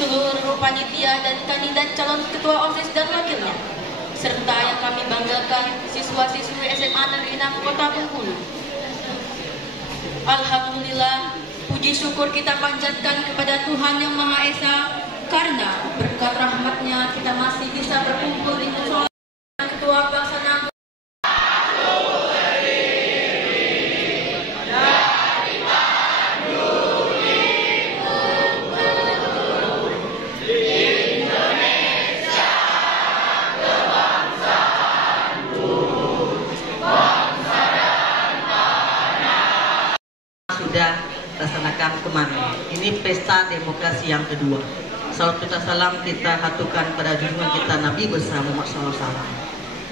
seluruh panitia dan kandidat calon ketua OSIS dan wakilnya, serta yang kami banggakan siswa-siswi SMA Negeri 6 Kota Bengkulu. Alhamdulillah, puji syukur kita panjatkan kepada Tuhan Yang Maha Esa, karena berkat rahmatnya kita masih bisa berkumpul di musola Ketua Pelaksana. Sudah laksanakan kemarin. Ini pesta demokrasi yang kedua. Salawat serta salam kita hatukan pada junjungan kita Nabi besar Muhammad SAW.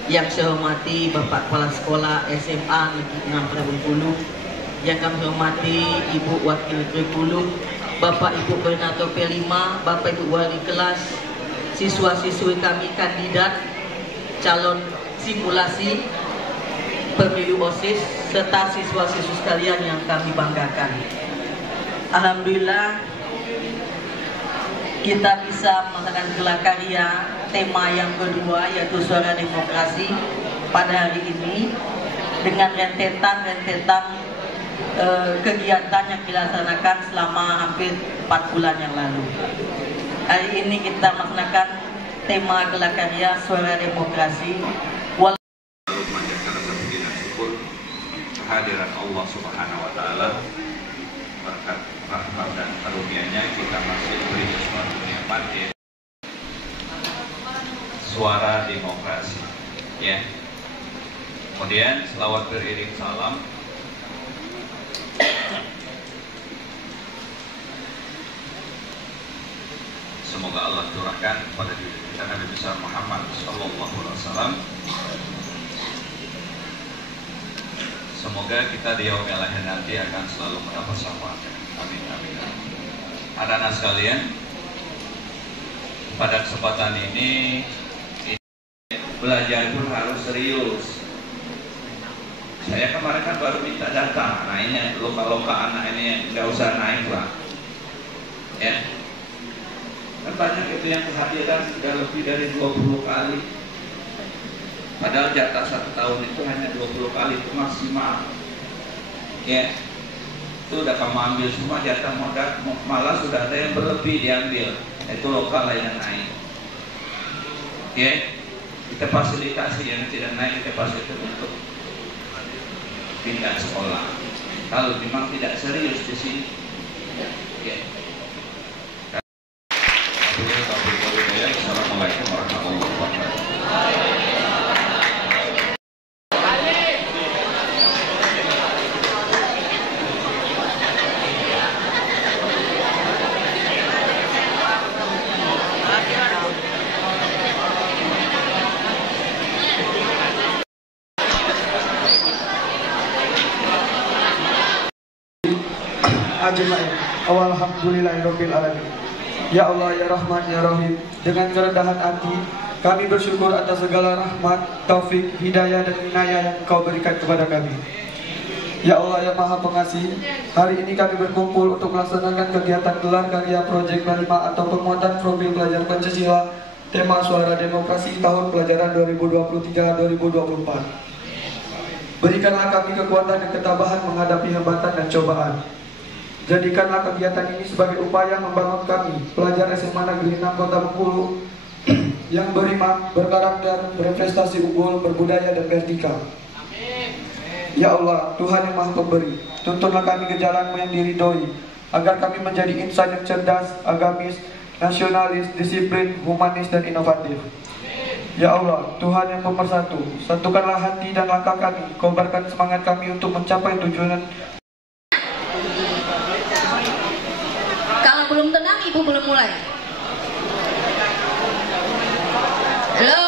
Yang saya hormati Bapak Kepala Sekolah SMA Negeri 6 Kota Bengkulu, yang kami hormati Ibu Wakil Kurikulum, Bapak Ibu Koordinator P5, Bapak Ibu Wali Kelas, siswa-siswi kami kandidat calon simulasi pemilu OSIS, serta siswa-siswi sekalian yang kami banggakan. Alhamdulillah kita bisa melaksanakan gelar karya tema yang kedua, yaitu Suara Demokrasi pada hari ini dengan rentetan kegiatan yang dilaksanakan selama hampir 4 bulan yang lalu. Hari ini kita melaksanakan tema gelar karya Suara Demokrasi. Kehadiran Allah Subhanahu wa Ta'ala, berkat rahmat dan karunia-Nya kita masih diberi sesuatu nikmat, ya. Suara demokrasi, ya. Kemudian selawat beriring salam semoga Allah curahkan kepada diri kita Nabi besar Muhammad sallallahu alaihi wasallam. Semoga kita di yaumil akhir nanti akan selalu mendapat syafaatnya. Amin, amin, amin. Anak-anak sekalian, pada kesempatan ini belajar pun harus serius. Saya kemarin kan baru minta data. Nah ini luka-luka anak ini nggak usah naik lah, ya. Kan banyak itu yang kehadiran sudah lebih dari 20 kali. Padahal jatah 1 tahun itu hanya 20 kali itu maksimal, ya. Itu udah kamu ambil semua jatah modal, malah sudah ada yang berlebih diambil. Itu lokal yang naik, ya. Kita fasilitasi yang tidak naik, kita fasilitasi untuk pindah sekolah. Kalau memang tidak serius di sini, ya. Assalamualaikum warahmatullahi wabarakatuh. Ajma'in. Alhamdulillahirabbil alamin. Ya Allah, ya Rahman, ya Rahim. Dengan kerendahan hati kami bersyukur atas segala rahmat, taufik, hidayah dan inayah yang Kau berikan kepada kami. Ya Allah, ya Maha Pengasih, hari ini kami berkumpul untuk melaksanakan kegiatan gelar karya Proyek 5 atau penguatan profil pelajar Pancasila tema Suara Demokrasi tahun pelajaran 2023-2024. Berikanlah kami kekuatan dan ketabahan menghadapi hambatan dan cobaan. Jadikanlah kegiatan ini sebagai upaya membangun kami, pelajar SMA Negeri 6 Kota Bengkulu, yang beriman, berkarakter, berprestasi unggul, berbudaya dan vertikal. Ya Allah, Tuhan yang Maha Pemberi, tuntunlah kami ke jalan-Mu yang diridhoi, agar kami menjadi insan yang cerdas, agamis, nasionalis, disiplin, humanis, dan inovatif. Ya Allah, Tuhan yang pemersatu, satukanlah hati dan langkah kami, kobarkan semangat kami untuk mencapai tujuan. Kalau belum tenang, Ibu belum mulai. Halo.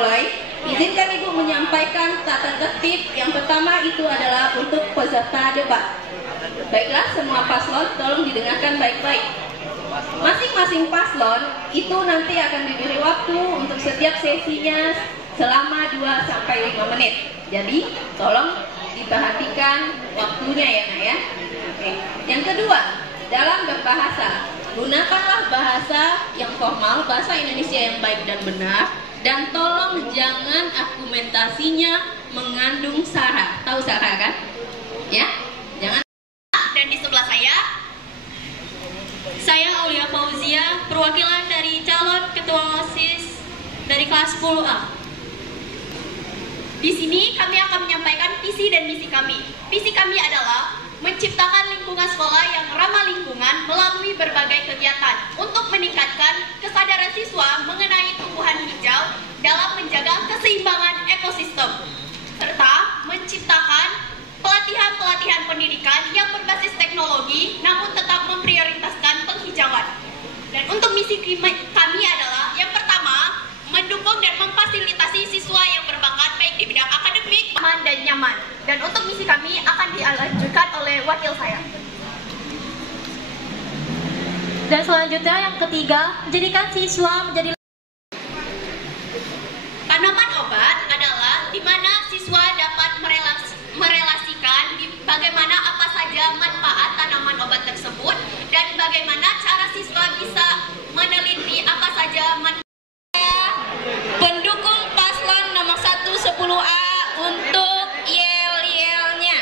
Mulai. Izinkan Ibu menyampaikan tata tertib. Yang pertama itu adalah untuk peserta debat. Baiklah, semua paslon tolong didengarkan baik-baik. Masing-masing paslon itu nanti akan diberi waktu untuk setiap sesinya selama 2-5 menit. Jadi tolong diperhatikan waktunya ya Nak ya. Oke. Yang kedua, dalam berbahasa gunakanlah bahasa yang formal, bahasa Indonesia yang baik dan benar, dan tolong jangan argumentasinya mengandung sara. Tahu sara kan? Ya, jangan. Dan di sebelah saya Aulia Fauzia, perwakilan dari calon ketua OSIS dari kelas 10A. Di sini kami akan menyampaikan visi dan misi kami. Visi kami adalah menciptakan lingkungan sekolah yang ramah lingkungan melalui berbagai kegiatan untuk meningkatkan kesadaran siswa mengenai tumbuhan hijau dalam menjaga keseimbangan ekosistem, serta menciptakan pelatihan-pelatihan pendidikan yang berbasis teknologi namun tetap memprioritaskan penghijauan. Dan untuk misi kami adalah yang pertama, mendukung dan memfasilitasi siswa yang berbakat baik di bidang akademik, aman dan nyaman. Dan untuk misi kami akan dilanjutkan oleh wakil saya. Dan selanjutnya yang ketiga, menjadikan siswa menjadi tanaman obat adalah di mana siswa dapat merelasikan bagaimana apa saja manfaat tanaman obat tersebut dan bagaimana cara siswa bisa meneliti apa saja manfaat. Pendukung paslon nomor 1 10A untuk yel-yelnya.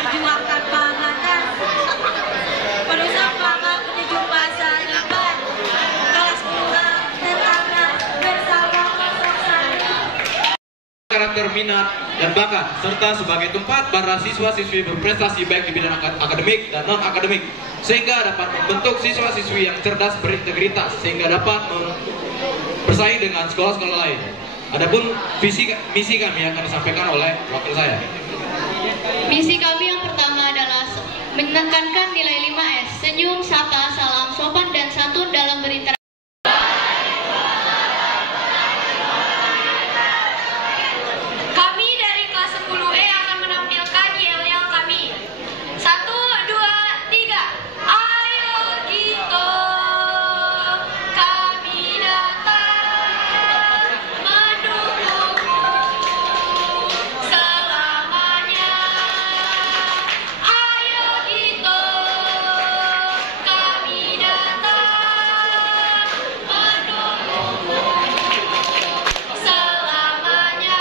Perjuangkan panganan, perusahaan pangan menuju masa depan. Kelas pula terangkat bersama bersama. Karakter minat dan bakat serta sebagai tempat para siswa-siswi berprestasi baik di bidang akademik dan non-akademik, sehingga dapat membentuk siswa-siswi yang cerdas berintegritas sehingga dapat bersaing dengan sekolah-sekolah lain. Adapun misi kami akan disampaikan oleh wakil saya. Misi kami yang pertama adalah menekankan nilai 5S, senyum, sapa, salam, sopan, dan santun dalam berinteraksi. Kami dari kelas 10E akan menampilkan yel-yel kami. 1, 2, 3. Ayo kita, kami datang mendukungmu selamanya. Ayo kita, kami datang mendukungmu selamanya.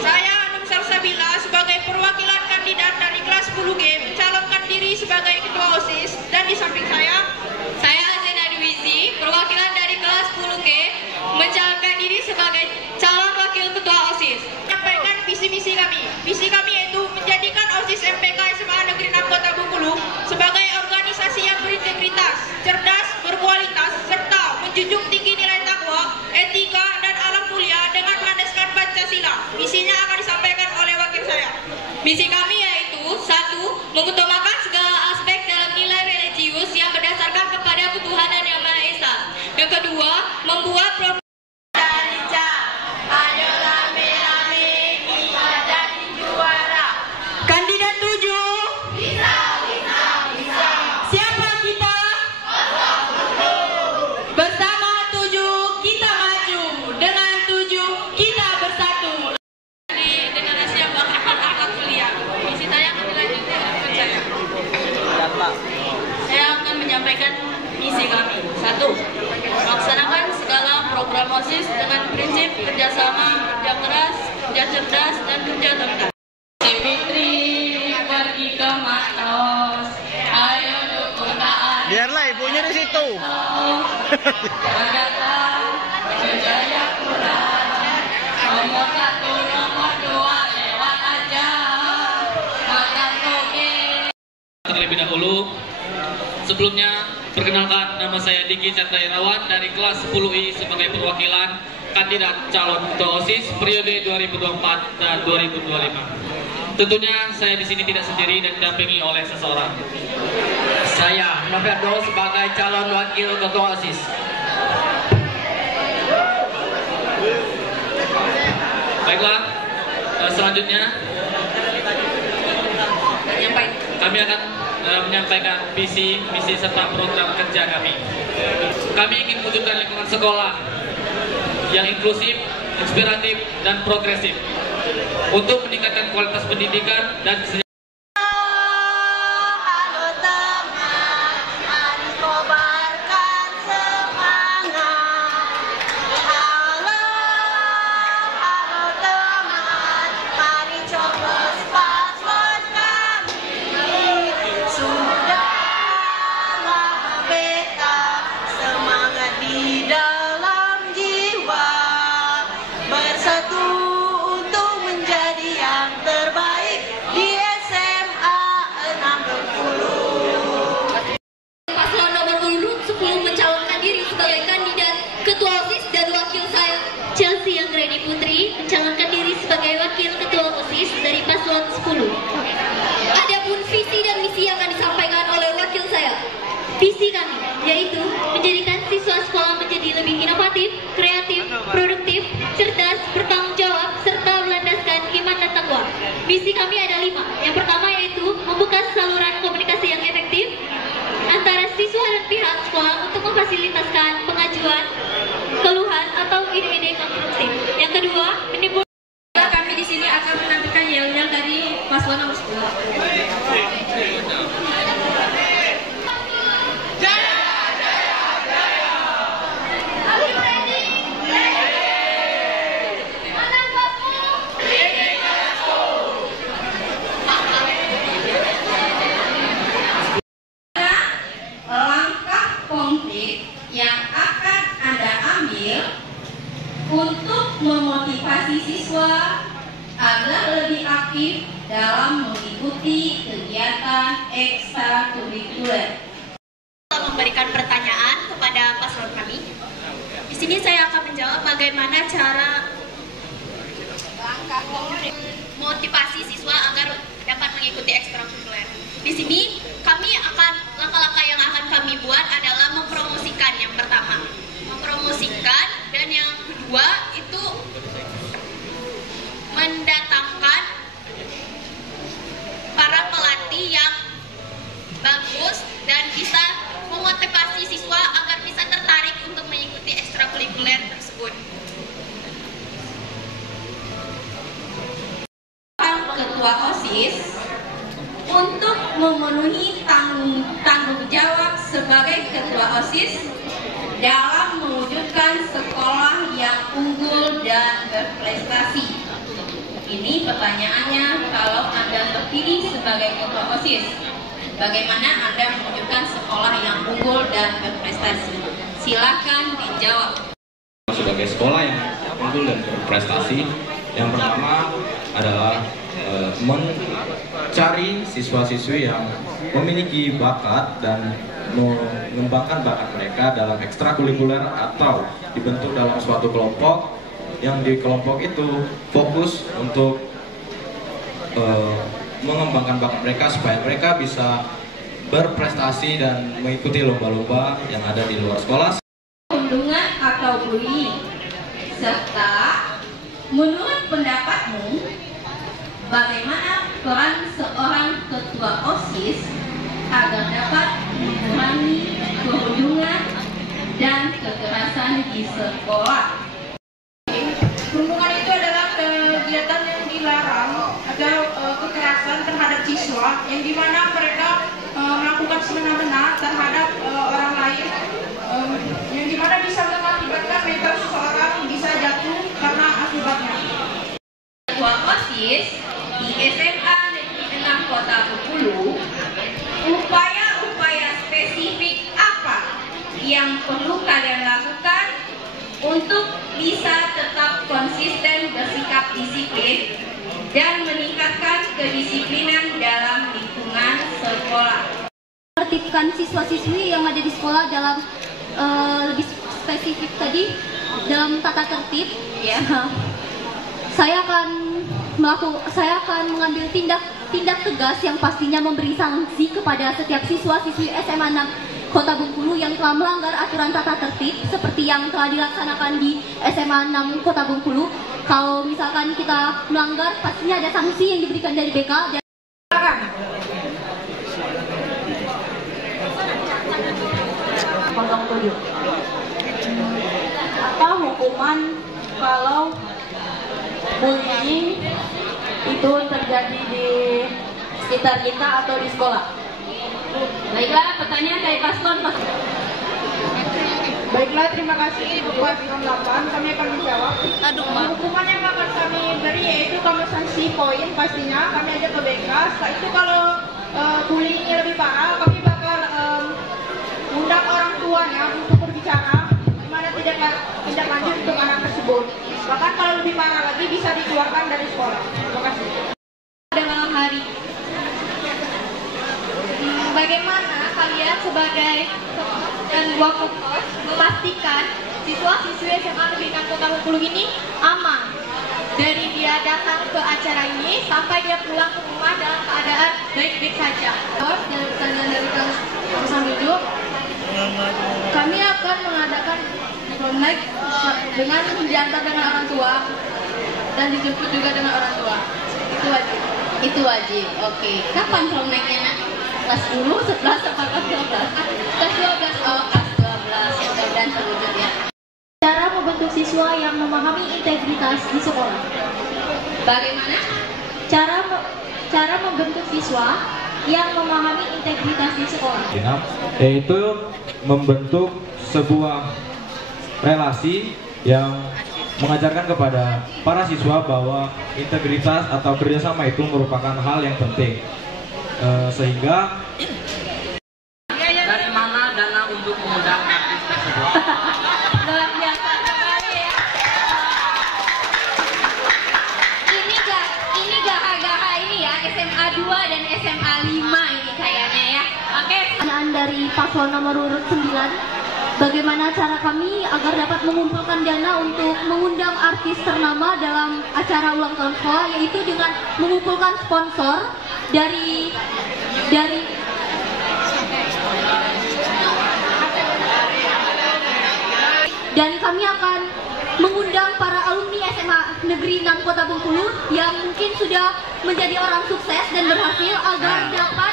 Saya Anum Salsabila sebagai perwakilan kandidat dari kelas 10G mencalonkan diri sebagai ketua OSIS, dan di samping saya Azena Dwizi, perwakilan dari kelas 10G, mencalonkan diri sebagai calon wakil ketua OSIS. menyampaikan visi misi kami. Visi kami yaitu menjadikan OSIS MPK SMA Negeri 6 Kota Bengkulu sebagai organisasi yang berintegritas, cerdas, berkualitas, serta menjunjung tinggi nilai takwa, etika, dan alam mulia dengan melandaskan Pancasila. Misinya akan disampaikan oleh wakil saya. Misi kami yaitu 1. Mengutamakan segala aspek dalam nilai religius yang berdasarkan kepada ketuhanan yang Maha Esa. Yang kedua, membuat program Kandidat 7. Siapa kita? Bersama 7 kita maju, dengan 7 kita bersatu. Dengan Asia Bakar Akhlak Mulia. Misi saya akan dilanjutkan dengan saya. Saya akan menyampaikan misi kami. 1. Melaksanakan segala program OSIS dengan prinsip kerjasama, kerja keras, kerja cerdas, dan kerja tuntas. Fitri pergi ke Matos, ayo dukung taat. Biarlah ibunya di situ. Agatha, Jayapura, nomor 1, nomor 2 lewat aja. Makan toge. Terlebih dahulu, sebelumnya perkenalkan, nama saya Diki Chandra Irawan dari kelas 10I sebagai perwakilan kandidat calon ketua OSIS periode 2024 dan 2025. Tentunya saya di sini tidak sendiri dan didampingi oleh seseorang. Saya Noverdo sebagai calon wakil ketua OSIS. Baiklah, selanjutnya kami akan menyampaikan visi, misi serta program kerja kami. Kami ingin mewujudkan lingkungan sekolah yang inklusif, inspiratif, dan progresif untuk meningkatkan kualitas pendidikan dan kesejahteraan. Mencalonkan diri sebagai wakil ketua OSIS dari paslon 10. Adapun visi dan misi yang akan disampaikan oleh wakil saya. Visi kami yaitu menjadikan siswa sekolah menjadi lebih inovatif, kreatif, produktif, cerdas, bertanggung jawab, serta berlandaskan iman dan takwa. Misi kami ada 5. Yang pertama yaitu membuka saluran komunikasi yang efektif antara siswa dan pihak sekolah untuk memfasilitasi pengajuan keluhan atau ide-ide konstruktif. Yang kedua, menimbulkan. Kami di sini akan menampilkan yel-yel dari paslon nomor 10. Langkah konkret yang akan Anda ambil untuk memotivasi siswa agar lebih aktif dalam mengikuti kegiatan ekstrakurikuler. Memberikan pertanyaan kepada paslon kami. Di sini saya akan menjawab bagaimana cara motivasi siswa agar dapat mengikuti ekstrakurikuler. Di sini kami akan langkah-langkah yang akan kami buat adalah mempromosikan. Yang pertama, mempromosikan, dan yang kedua itu mendatangkan para pelatih yang bagus dan bisa memotivasi siswa agar bisa tertarik untuk mengikuti ekstrakurikuler tersebut. Ketua OSIS untuk memenuhi tanggung jawab sebagai ketua OSIS dalam mewujudkan sekolah yang unggul dan berprestasi. Ini pertanyaannya, kalau Anda terpilih sebagai ketua OSIS, bagaimana Anda mewujudkan sekolah yang unggul dan berprestasi? Silakan dijawab. Sebagai sekolah yang unggul dan berprestasi, yang pertama adalah mencari siswa-siswi yang memiliki bakat dan mengembangkan bakat mereka dalam ekstrakurikuler atau dibentuk dalam suatu kelompok yang di kelompok itu fokus untuk mengembangkan bakat mereka supaya mereka bisa berprestasi dan mengikuti lomba-lomba yang ada di luar sekolah. Perundungan atau bullying, serta menurut pendapatmu bagaimana peran seorang ketua OSIS agar dapat mengurangi perundungan dan kekerasan di sekolah? Perundungan itu adalah kegiatan yang dilarang atau kekerasan terhadap siswa yang dimana mereka melakukan semena-mena terhadap orang lain, yang dimana bisa mengakibatkan mental seseorang bisa jatuh karena akibatnya. Ketua OSIS di SMA Negeri 6 Kota Bengkulu, upaya-upaya spesifik apa yang perlu kalian lakukan untuk bisa tetap konsisten bersikap disiplin dan meningkatkan kedisiplinan dalam lingkungan sekolah? Tertibkan siswa-siswi yang ada di sekolah dalam lebih spesifik tadi dalam tata tertib, ya. Saya akan mengambil tindak tegas yang pastinya memberi sanksi kepada setiap siswa-siswi SMA 6 Kota Bengkulu yang telah melanggar aturan tata tertib seperti yang telah dilaksanakan di SMA 6 Kota Bengkulu. Kalau misalkan kita melanggar, pastinya ada sanksi yang diberikan dari BK. Dan apa hukuman kalau bullying itu terjadi di sekitar kita atau di sekolah? Baiklah, pertanyaan dari paslon. Baiklah, terima kasih untuk paslon 8. Kami akan menjawab. Hukuman yang akan kami beri yaitu kami sanksi poin pastinya. Kami ajak ke BK. Setelah itu kalau bullyingnya lebih parah, kami bakal undang orang tuanya untuk berbicara gimana tindak lanjut untuk anak tersebut. Bahkan kalau lebih parah lagi bisa dikeluarkan dari sekolah. Terima kasih. Pada malam hari, bagaimana kalian sebagai ketua kos memastikan siswa-siswi SMA Negeri Kota Bengkulu ini aman dari dia datang ke acara ini sampai dia pulang ke rumah dalam keadaan baik-baik saja? Dan pertanyaan dari Kang Hidup, kami akan mengadakan prom night dengan diantar dengan orang tua dan dijemput juga dengan orang tua. Itu wajib. Itu wajib. Oke. Kapan prom night-nya, Nak? Kelas 10, 11, apa kelas 12? Kelas 12. Oh, kelas 12. Ya, mudah-mudahan terwujud ya. Cara membentuk siswa yang memahami integritas di sekolah. Bagaimana? Cara membentuk siswa yang memahami integritas di sekolah. Yaitu membentuk sebuah relasi yang mengajarkan kepada para siswa bahwa integritas atau kerjasama itu merupakan hal yang penting, sehingga dari mana dana untuk mengundang artis tersebut? Luar biasa sekali ya. Ini gaha-gaha ini ya, SMA 2 dan SMA 5 ini kayaknya ya. Oke. Pertanyaan dari paslon nomor urut 9. Bagaimana cara kami agar dapat mengumpulkan dana untuk mengundang artis ternama dalam acara ulang tahun sekolah, yaitu dengan mengumpulkan sponsor dari dan kami akan mengundang para alumni SMA Negeri 6 Kota Bengkulu yang mungkin sudah menjadi orang sukses dan berhasil agar dapat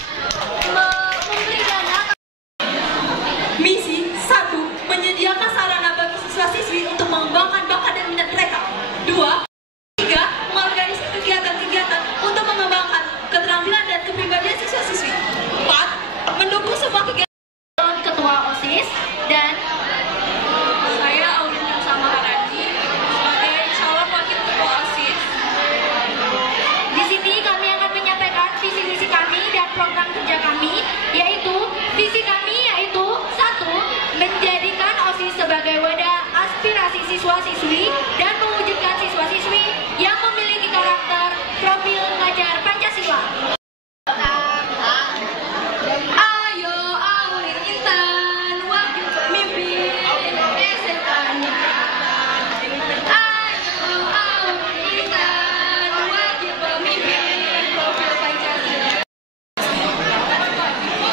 memberi dana. Misi 1. Menyediakan sarana bagi siswa-siswi untuk mengembangkan bakat dan minat mereka. 2. 3. Mengorganisasi kegiatan-kegiatan untuk mengembangkan keterampilan dan kepribadian siswa-siswi. 4. Mendukung semua kegiatan. Ketua OSIS dan Saya Aulia Samaharani sebagai calon wakil ketua OSIS. di sini kami akan menyampaikan visi misi kami dan program kerja kami, yaitu visi kami yaitu 1. Menjadikan OSIS sebagai wadah aspirasi siswa-siswi dan mewujudkan siswa-siswi yang memiliki karakter profil pelajar Pancasila. Ayo Aulia Intan, wakil pemimpin SMA. Ayo Aulia Intan, wakil pemimpin profil Pancasila.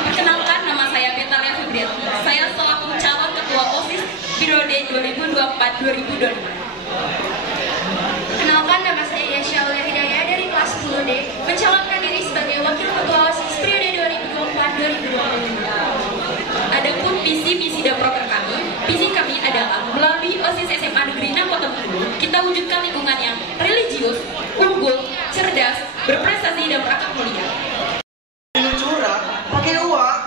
Perkenalkan, nama saya Betalia Febriati. Saya selaku calon ketua OSIS periode 2024-2025. Kenalkan, nama saya Yasha Aulia Hidayah dari kelas 10D, mencalonkan diri sebagai wakil ketua OSIS periode 2024-2025. Adapun visi misi dan program kami, visi kami adalah melalui OSIS SMA Negeri 6 Kota Bengkulu, kita wujudkan lingkungan yang religius, unggul, cerdas, berprestasi dan berakhlak mulia. Curang pakai uang.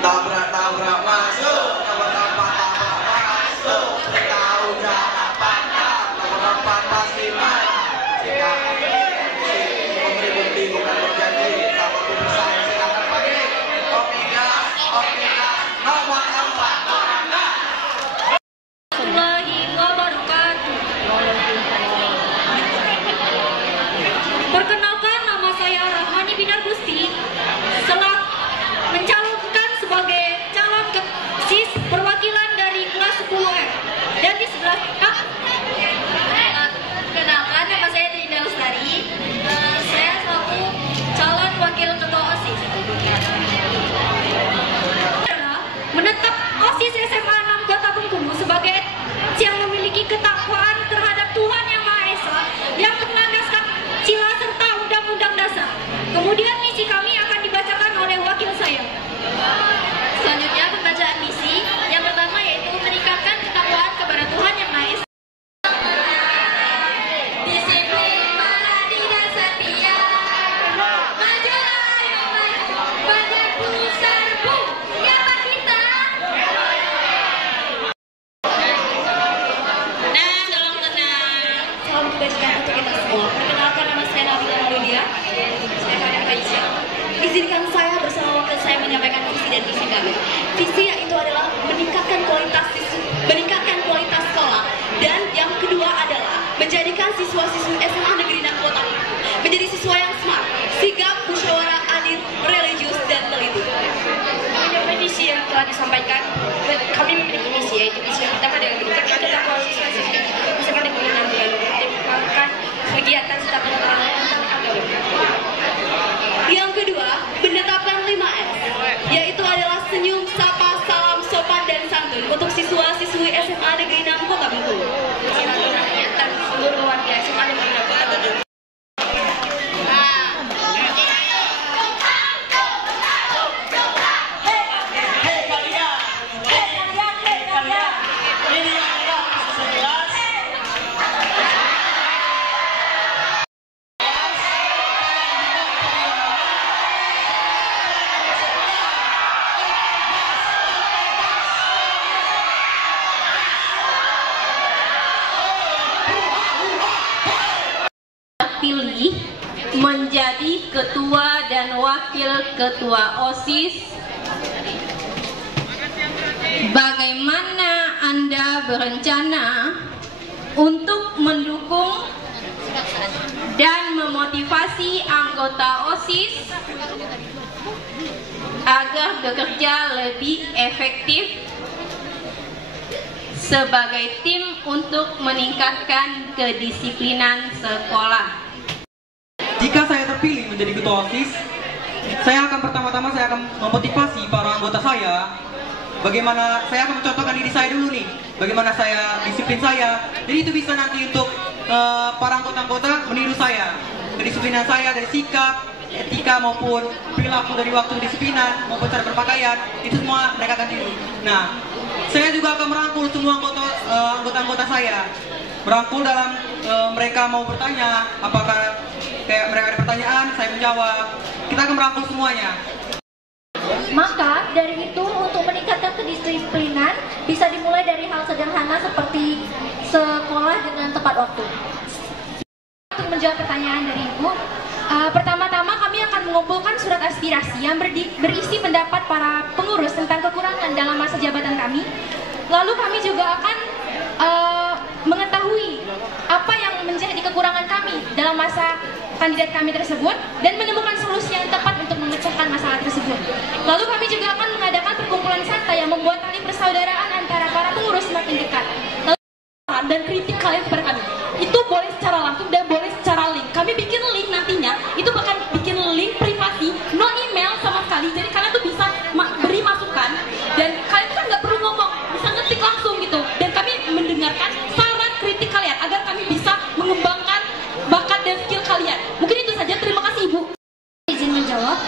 Tabrak masuk, tabrak masuk, tahu jarak pandang, tabrak pasti marah. Jika memberi bukti bukan berjanji, tak mampu bersaing silakan pergi. Omega, nomor dan misi kami. Visi yaitu adalah meningkatkan kualitas sekolah, dan yang kedua adalah menjadikan siswa-siswi SMA Negeri 6 Kota Bengkulu menjadi siswa yang smart, sigap, musyawarah, adil, religius, dan teliti. Mencapai visi yang telah disampaikan, kami memiliki misi, yaitu misi yang pertama adalah meningkatkan ketakwaan siswa-siswi SMA Negeri 6 Kota Bengkulu dan melakukan kegiatan serta pengetahuan tentang agama. Yang kedua, menetapkan 5S, yaitu adalah senyum, sapa, salam, sopan, dan santun untuk siswa-siswi SMA Negeri 6 Kota Bengkulu. Dan seluruh warga SMA Negeri 6 Kota Bengkulu. Pilih menjadi ketua dan wakil ketua OSIS. Bagaimana Anda berencana untuk mendukung dan memotivasi anggota OSIS agar bekerja lebih efektif sebagai tim untuk meningkatkan kedisiplinan sekolah? Jika saya terpilih menjadi ketua OSIS, saya akan memotivasi para anggota saya. Bagaimana saya akan mencontohkan diri saya dulu nih, bagaimana saya disiplin saya. Jadi itu bisa nanti untuk para anggota-anggota meniru saya. Kedisiplinan saya dari sikap, etika maupun perilaku, dari waktu kedisiplinan maupun cara berpakaian, itu semua mereka akan tiru. Nah, saya juga akan merangkul semua anggota-anggota saya. Merangkul dalam mereka mau bertanya, apakah kayak mereka ada pertanyaan, saya menjawab. Kita akan merangkul semuanya. Maka dari itu, untuk meningkatkan kedisiplinan bisa dimulai dari hal sederhana seperti sekolah dengan tepat waktu. Untuk menjawab pertanyaan dari Ibu, pertama-tama kami akan mengumpulkan surat aspirasi yang berisi pendapat para pengurus tentang kekurangan dalam masa jabatan kami. Lalu kami juga akan mengetahui apa yang menjadi kekurangan kami dalam masa kandidat kami tersebut dan menemukan solusi yang tepat untuk memecahkan masalah tersebut. Lalu kami juga akan mengadakan perkumpulan santai yang membuat tali persaudaraan antara para pengurus semakin dekat. Lalu dan kritik kalian kepada kami itu boleh secara langsung dan boleh secara link. Kami bikin link nantinya, itu bahkan bikin link privasi, no email sama sekali. Jadi kalian tuh bisa beri masukan dan kalian kan nggak perlu ngomong, bisa ngetik langsung gitu. Dan kami mendengarkan saran kritik kalian agar kami bisa mengembangkan bakat dan skill kalian. Mungkin itu saja. Terima kasih Ibu. Izin menjawab.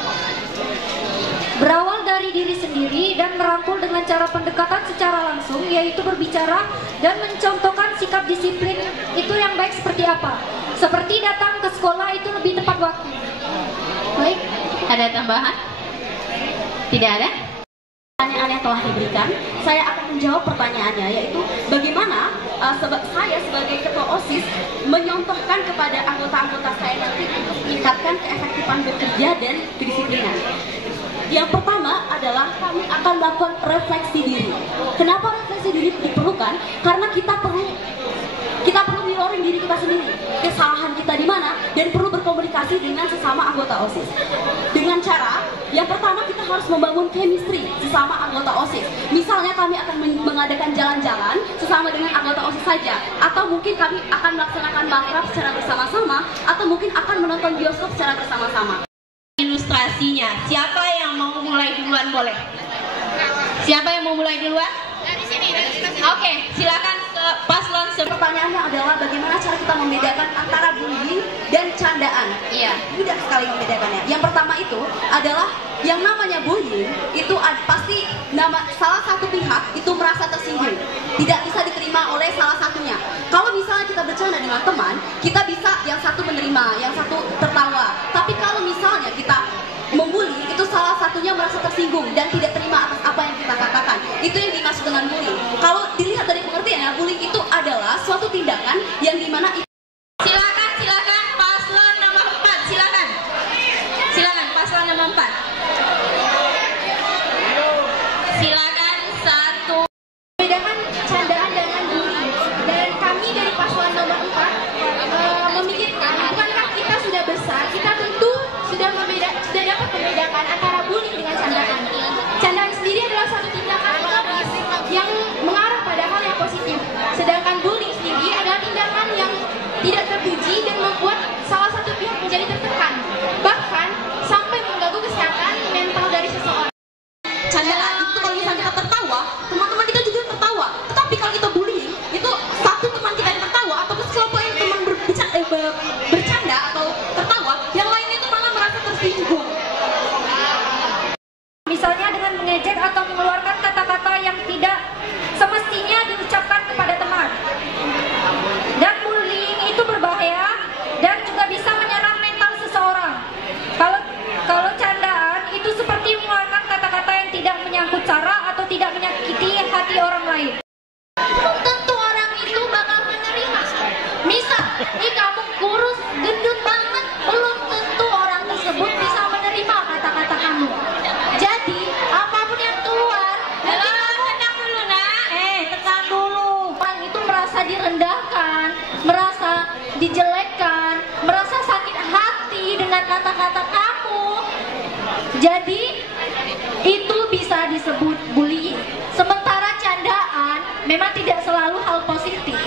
Berawal dari diri sendiri dan merangkul dengan cara pendekatan secara langsung, yaitu berbicara dan mencontohkan sikap disiplin itu yang baik seperti apa. Seperti datang ke sekolah itu lebih tepat waktu. Baik, ada tambahan? Tidak ada? Pertanyaan yang telah diberikan, saya akan menjawab pertanyaannya, yaitu bagaimana saya sebagai ketua OSIS menyontohkan kepada anggota-anggota saya nanti untuk meningkatkan keefektifan bekerja dan kedisiplinan. Yang pertama adalah kami akan melakukan refleksi diri. Kenapa refleksi diri diperlukan? Karena kita perlu mirroring diri kita sendiri, kesalahan kita di mana, dan perlu berkomunikasi dengan sesama anggota OSIS. Dengan cara, yang pertama kita harus membangun chemistry sesama anggota OSIS. Misalnya kami akan mengadakan jalan-jalan sesama dengan anggota OSIS saja, atau mungkin kami akan melaksanakan makrab secara bersama-sama, atau mungkin akan menonton bioskop secara bersama-sama. Ilustrasinya, siapa yang mau mulai duluan boleh? Siapa yang mau mulai duluan? Dari sini. Oke, silakan ke paslon. Pertanyaannya adalah bagaimana cara kita membedakan antara bullying dan candaan. Iya, mudah sekali membedakannya. Yang pertama itu adalah yang namanya bullying itu pasti salah satu pihak itu merasa tersinggung, tidak bisa diterima oleh salah satunya. Kalau misalnya kita bercanda dengan teman, kita bisa yang satu menerima, yang satu tertawa. Tapi kalau misalnya kita membuli, itu salah satunya merasa tersinggung dan tidak terima atas apa yang kita katakan. Itu yang dimaksud dengan bullying. Kalau dilihat dari pengertiannya, bullying itu adalah suatu tindakan yang dimana Silakan paslon nomor 4, silakan paslon nomor 4. Misalnya dengan mengejek atau mengeluarkan kata-kata yang tidak semestinya diucapkan kepada teman. Dan bullying itu berbahaya dan juga bisa menyerang mental seseorang. Kalau candaan itu seperti mengeluarkan kata-kata yang tidak menyangkut cara atau tidak menyakiti hati orang lain. Belum tentu orang itu bakal menerima. Misal, kamu kurus, gendut banget, belum tentu orang tersebut bisa menerima kata-kata kamu. Jadi, apapun yang keluar, tenang dulu nak. Tenang dulu. Orang itu merasa direndahkan, merasa dijelekkan, merasa sakit hati dengan kata-kata kamu. Jadi, itu bisa disebut bullying. Sementara candaan memang tidak selalu hal positif,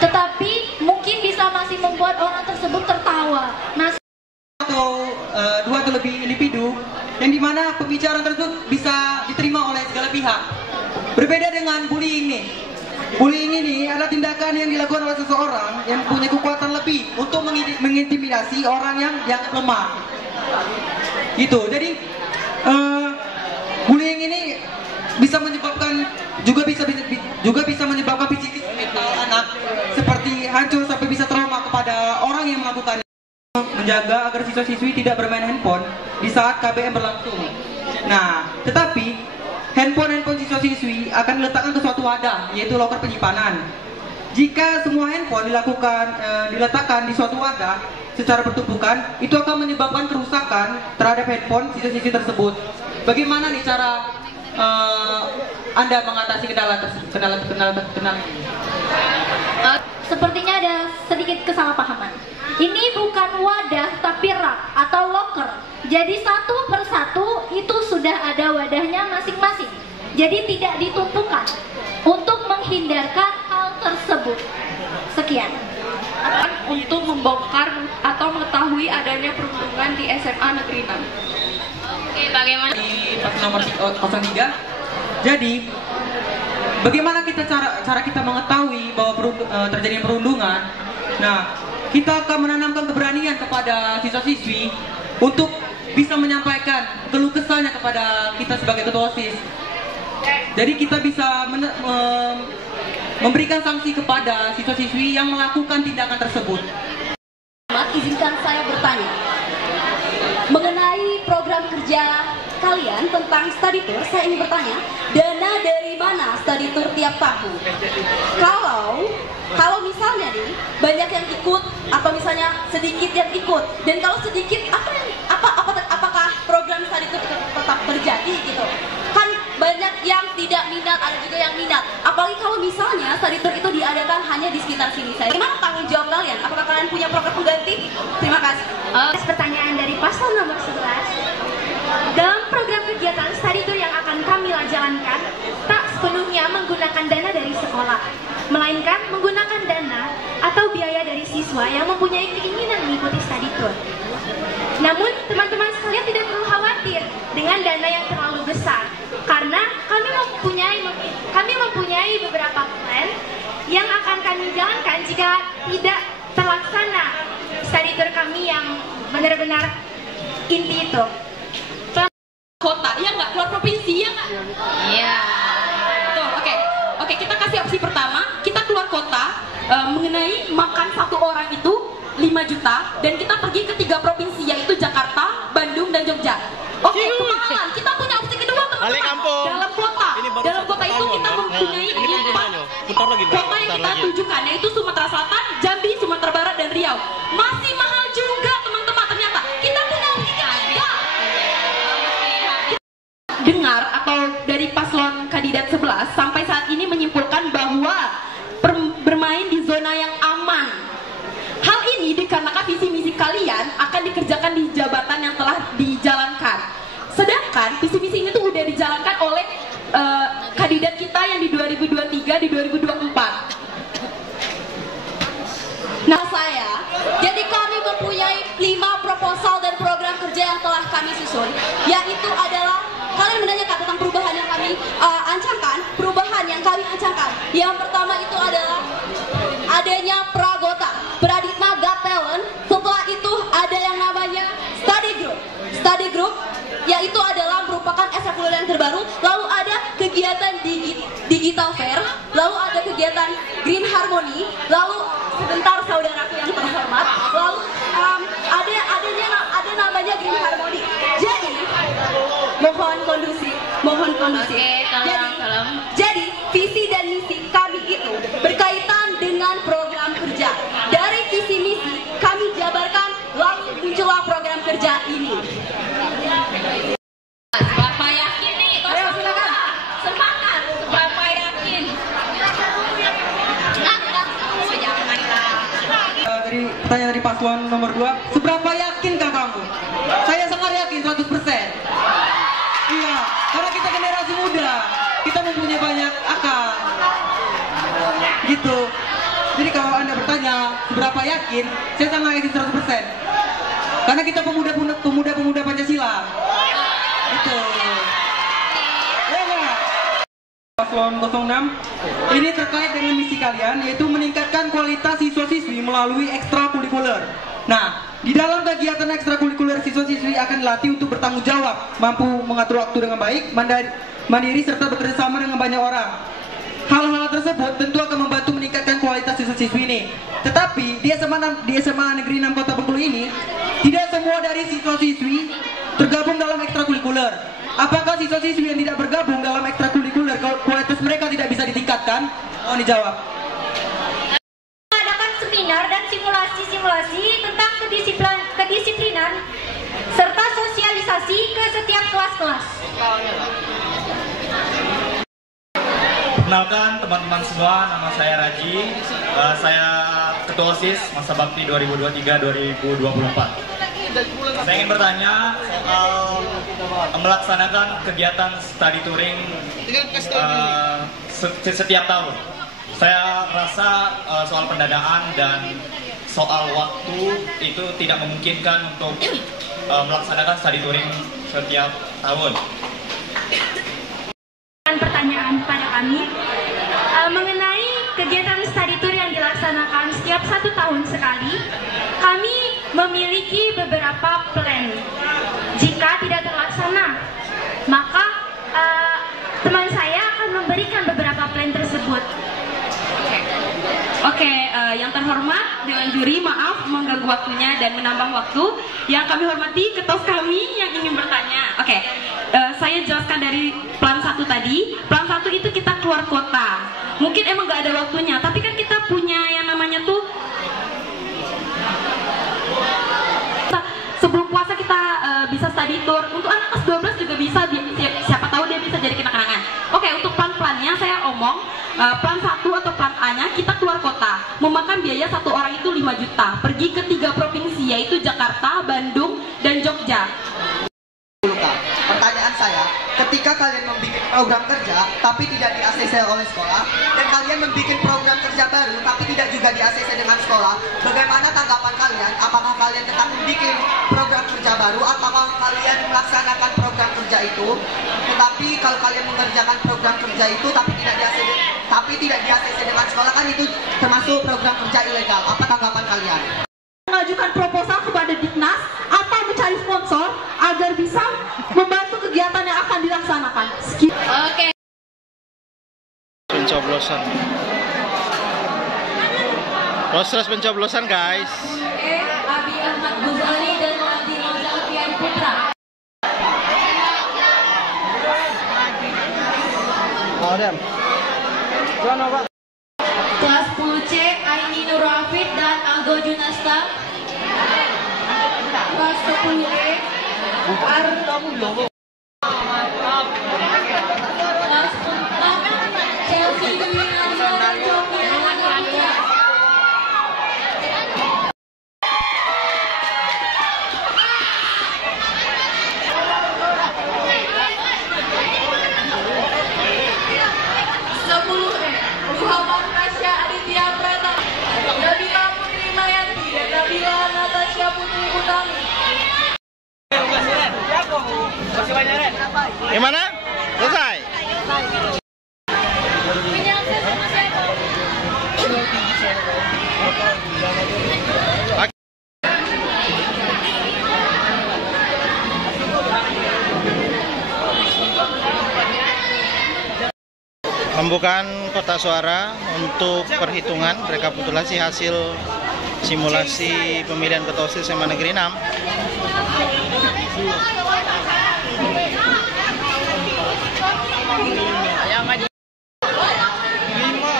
tetapi mungkin bisa masih membuat orang tersebut tertawa. Atau dua atau lebih individu yang dimana pembicaraan tersebut bisa diterima oleh segala pihak. Berbeda dengan bullying nih. Bullying ini adalah tindakan yang dilakukan oleh seseorang yang punya kekuatan lebih untuk mengintimidasi orang yang dianggap lemah. Gitu. Jadi bullying ini bisa menyebabkan juga bisa menyebabkan psikis mental anak seperti hancur sampai bisa trauma kepada orang yang melakukannya. Menjaga agar siswa-siswi tidak bermain handphone di saat KBM berlangsung. Nah, tetapi handphone siswa-siswi akan diletakkan ke suatu wadah, yaitu loker penyimpanan. Jika semua handphone diletakkan di suatu wadah secara bertumpukan, itu akan menyebabkan kerusakan terhadap handphone siswa-siswi tersebut. Bagaimana nih cara Anda mengatasi kendala tersebut? Sepertinya ada sedikit kesalahpahaman. Ini bukan wadah tapi rak atau loker. Jadi satu persatu itu sudah ada wadahnya masing-masing. Jadi tidak ditumpukan untuk menghindarkan hal tersebut. Sekian. Untuk membongkar atau mengetahui adanya perundungan di SMA Negeri 6. Oke, bagaimana? Di pas nomor 03. Jadi bagaimana cara kita mengetahui bahwa terjadi perundungan? Nah, kita akan menanamkan keberanian kepada siswa-siswi untuk bisa menyampaikan keluh kesahnya kepada kita sebagai ketua OSIS. Jadi kita bisa memberikan sanksi kepada siswa-siswi yang melakukan tindakan tersebut. Izinkan saya bertanya mengenai program kerja kalian tentang study tour. Saya ingin bertanya, dana dari mana study tour tiap tahun? Kalau misalnya nih banyak yang ikut atau misalnya sedikit yang ikut, dan kalau sedikit apakah program study tour tetap terjadi gitu? Kan banyak yang tidak minat, ada juga yang minat. Apalagi kalau misalnya study tour itu diadakan hanya di sekitar sini saja. Gimana tanggung jawab kalian? Apakah kalian punya program pengganti? Terima kasih. Pertanyaan dari paslon nomor 11. Dalam program kegiatan study tour yang akan kami jalankan, tak sepenuhnya menggunakan dana dari sekolah, melainkan menggunakan dana atau biaya dari siswa yang mempunyai keinginan mengikuti study tour. Namun, teman-teman sekalian tidak perlu khawatir dengan dana yang terlalu besar, karena kami mempunyai beberapa plan yang akan kami jalankan jika tidak terlaksana study tour kami yang benar-benar inti itu. Kota, ya nggak? Keluar provinsi, ya nggak? Iya. Tuh, oke, kita kasih opsi pertama. Kita keluar kota, mengenai makan satu orang itu 5 juta, dan kita pergi ke 3 provinsi, yaitu Jakarta, Bandung, dan Jogja. Oke, kemahalan. Kita punya opsi kedua, teman-teman. Dalam kota itu kita mempunyai 4 kota yang kita tujukan, yaitu Sumatera Selatan, Jambi, Sumatera Barat, dan Riau. Masih mahal juga, teman-teman. Ternyata kita punya opsi ketiga. Dengar atau dari paslon kandidat 11 sampai saat ini menyimpulkan bahwa bermain di zona yang aman. Hal ini dikarenakan visi misi kalian akan dikerjakan di jabatan yang telah dijalankan. Sedangkan visi misi ini tuh udah dijalankan oleh kandidat kita yang di 2023, di 2024. Nah, jadi kami mempunyai 5 proposal dan program kerja yang telah kami susun, yaitu adalah kalian menanyakan tentang perubahan yang kami ancangkan. Yang pertama itu adalah adanya Pragota, Praditna Got Talent. Setelah itu ada yang namanya study group, yaitu adalah merupakan ekstrakurikuler yang terbaru, lalu ada kegiatan digital fair, lalu ada kegiatan Green Harmony, lalu sebentar saudaraku yang terhormat, lalu ada namanya Green Harmony. Jadi mohon kondusif. Jadi visi dan misi kami itu berkaitan dengan program kerja. Dari visi misi kami jabarkan, lalu muncullah program kerja ini. Bapak yakin nih? Ayo silakan. Semangat. Bapak yakin? Dari pertanyaan dari paslon nomor 2, seberapa yakinkah kamu? Saya sangat yakin 100%. Iya, karena kita generasi muda, kita mempunyai banyak akal. Gitu. Jadi kalau Anda bertanya seberapa yakin, saya sangat yakin 100%. Karena kita pemuda Pancasila. Gitu. Ya enggak? Paslon 06, ini terkait dengan misi kalian, yaitu meningkatkan kualitas siswa-siswi melalui ekstrakurikuler. Nah, di dalam kegiatan ekstrakurikuler, siswa-siswi akan dilatih untuk bertanggung jawab, mampu mengatur waktu dengan baik, mandiri, serta bekerja sama dengan banyak orang. Hal-hal tersebut tentu akan membantu meningkatkan kualitas siswa-siswi ini. Tetapi di SMA Negeri 6 Kota Bengkulu ini, tidak semua dari siswa-siswi tergabung dalam ekstrakurikuler. Apakah siswa-siswi yang tidak bergabung dalam ekstrakurikuler, kualitas mereka tidak bisa ditingkatkan? Mohon dijawab. Mengadakan seminar dan simulasi tentang kedisiplinan serta sosialisasi ke setiap kelas-kelas. Perkenalkan teman-teman semua, nama saya Raji. Saya Ketua OSIS masa bakti 2023-2024. Saya ingin bertanya soal melaksanakan kegiatan study touring setiap tahun. Saya rasa soal pendanaan dan soal waktu itu tidak memungkinkan untuk melaksanakan study touring setiap tahun. Pertanyaan pada kami mengenai kegiatan study tour yang dilaksanakan setiap 1 tahun sekali, kami memiliki beberapa plan. Jika tidak terlaksana, maka teman saya akan memberikan beberapa plan tersebut. Oke, yang terhormat Dewan Juri, maaf mengganggu waktunya dan menambah waktu. Yang kami hormati ketua kami yang ingin bertanya. Oke, saya jelaskan dari plan 1 tadi. Plan 1 itu kita keluar kota. Mungkin emang gak ada waktunya, tapi kan kita punya yang namanya tuh sebelum puasa kita bisa study tour. Untuk anak kelas 12 juga bisa, siapa tahu dia bisa jadi kenang-kenangan. Oke, untuk plan-plannya saya omong, plan 1 atau plan A-nya kita keluar kota, memakan biaya satu orang itu 5 juta, pergi ke 3 provinsi yaitu Jakarta, Bandung, dan Jogja. Pertanyaan saya, ketika kalian membuat program kerja tapi tidak di-ACC oleh sekolah, dan kalian membuat program kerja baru tapi tidak juga di-ACC dengan sekolah, bagaimana tanggapan kalian? Apakah kalian tetap membuat program kerja baru atau kalian melaksanakan program kerja itu? Tetapi kalau kalian mengerjakan program kerja itu tapi tidak di-ACC dengan sekolah, kan itu termasuk program kerja ilegal. Apa tanggapan kalian? Mengajukan proposal kepada Diknas atau mencari sponsor agar bisa membantu kegiatan yang akan dilaksanakan. Oke. Pencoblosan. Proses pencoblosan, guys. Abi Ahmad Ghazali dan Adi Alfian Putra. Adam. Kelas 10C Aini Nur Hafid dan Aldo Junasta. Kelas 10E Kelas 4 Chelsea Dwi Nadia dan Coki Nadia. Muhammad Rasya Aditya Pratama, Nabila Putri Mayanti, dan Nabila Natasha Putri Utami. Membuka kotak suara untuk perhitungan rekapitulasi hasil simulasi pemilihan Ketua OSIS SMA Negeri 6.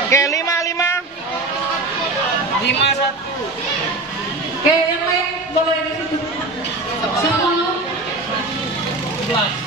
Oke, 5. 5-1. Oke, yang lain boleh di situ. 10. 11.